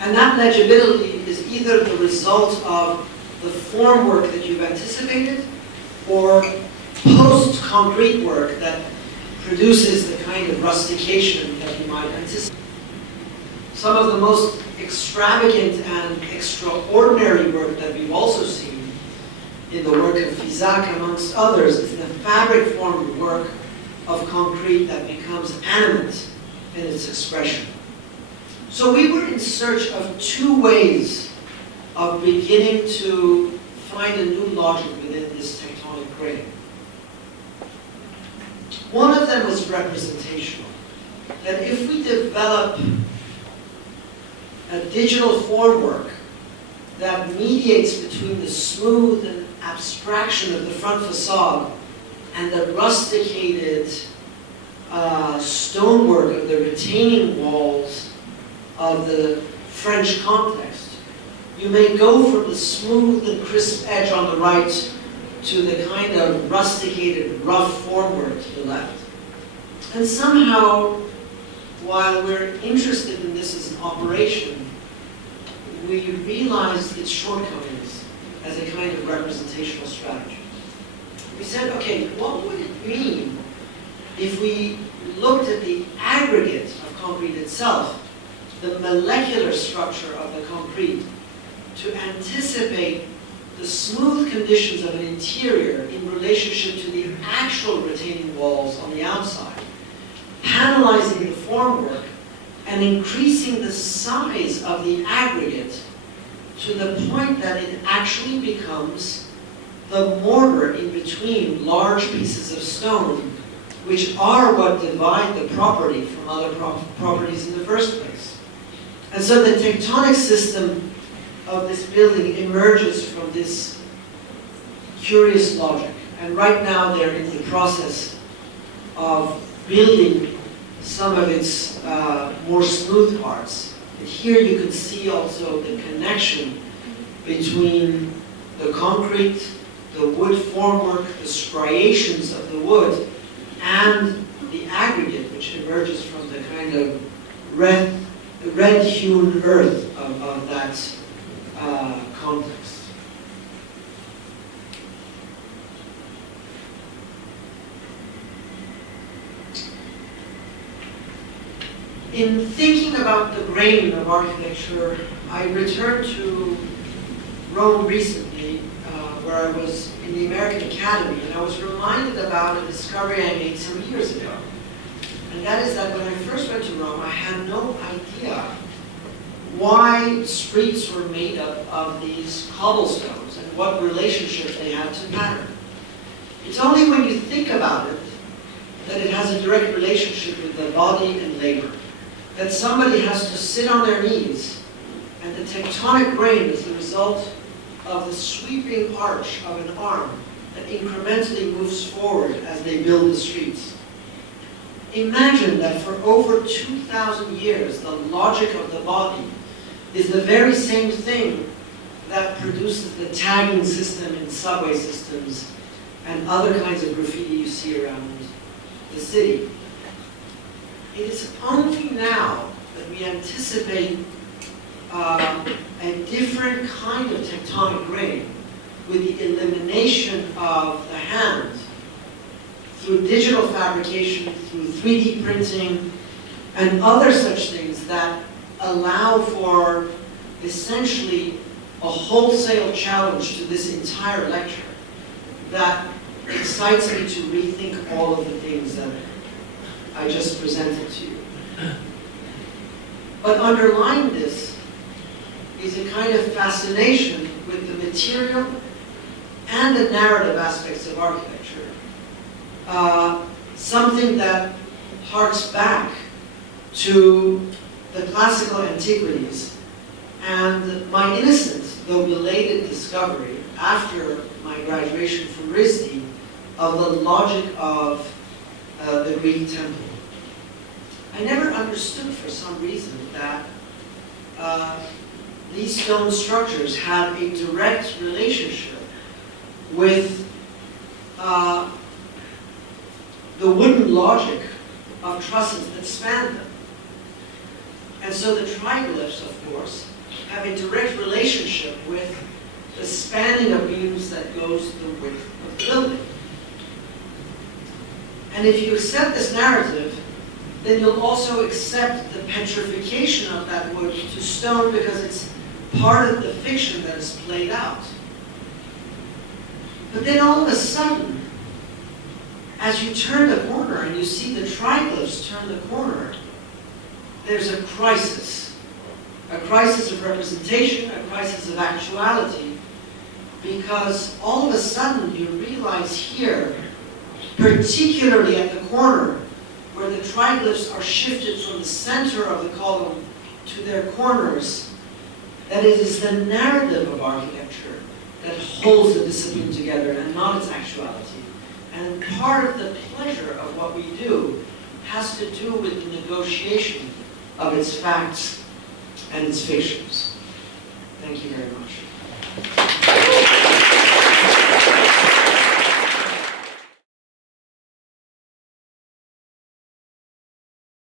And that legibility is either the result of the form work that you've anticipated, or post-concrete work that produces the kind of rustication that you might anticipate. Some of the most extravagant and extraordinary work that we've also seen in the work of Facade, amongst others, is the fabric-formed work of concrete that becomes animate in its expression. So we were in search of two ways of beginning to find a new logic within this tectonic grain. One of them was representational. That if we develop a digital formwork that mediates between the smooth and abstraction of the front facade and the rusticated stonework of the retaining walls of the French context, you may go from the smooth and crisp edge on the right to the kind of rusticated, rough formwork to the left. And somehow, while we're interested in this as an operation, we realized its shortcomings as a kind of representational strategy. We said, okay, what would it mean if we looked at the aggregate of concrete itself, the molecular structure of the concrete, to anticipate the smooth conditions of an interior in relationship to the actual retaining walls on the outside, panelizing the formwork, and increasing the size of the aggregate to the point that it actually becomes the mortar in between large pieces of stone, which are what divide the property from other properties in the first place. And so the tectonic system of this building emerges from this curious logic. And right now they're in the process of building some of its more smooth parts. And here you can see also the connection between the concrete, the wood formwork, the striations of the wood, and the aggregate, which emerges from the kind of red-hewn earth of that context. In thinking about the grain of architecture, I returned to Rome recently, where I was in the American Academy, and I was reminded about a discovery I made some years ago. And that is that when I first went to Rome, I had no idea why streets were made up of these cobblestones and what relationship they had to pattern. It's only when you think about it that it has a direct relationship with the body and labor. That somebody has to sit on their knees, and the tectonic grain is the result of the sweeping arch of an arm that incrementally moves forward as they build the streets. Imagine that for over 2,000 years, the logic of the body is the very same thing that produces the tagging system in subway systems and other kinds of graffiti you see around the city. It is only now that we anticipate a different kind of tectonic grain with the elimination of the hand through digital fabrication, through 3D printing, and other such things that allow for essentially a wholesale challenge to this entire lecture that excites me to rethink all of the things that I just presented to you. But underlying this is a kind of fascination with the material and the narrative aspects of architecture. Something that harks back to the classical antiquities and my innocent, though belated, discovery after my graduation from RISD of the logic of the Greek temple. I never understood for some reason that these stone structures had a direct relationship with the wooden logic of trusses that span them. And so the triglyphs, of course, have a direct relationship with the spanning of beams that goes the width of the building. And if you accept this narrative, then you'll also accept the petrification of that wood to stone because it's part of the fiction that is played out. But then all of a sudden, as you turn the corner and you see the triglyphs turn the corner, there's a crisis of representation, a crisis of actuality, because all of a sudden you realize here, particularly at the corner, where the triglyphs are shifted from the center of the column to their corners, that it is the narrative of architecture that holds the discipline together and not its actuality. And part of the pleasure of what we do has to do with the negotiation of its facts and its fictions. Thank you very much.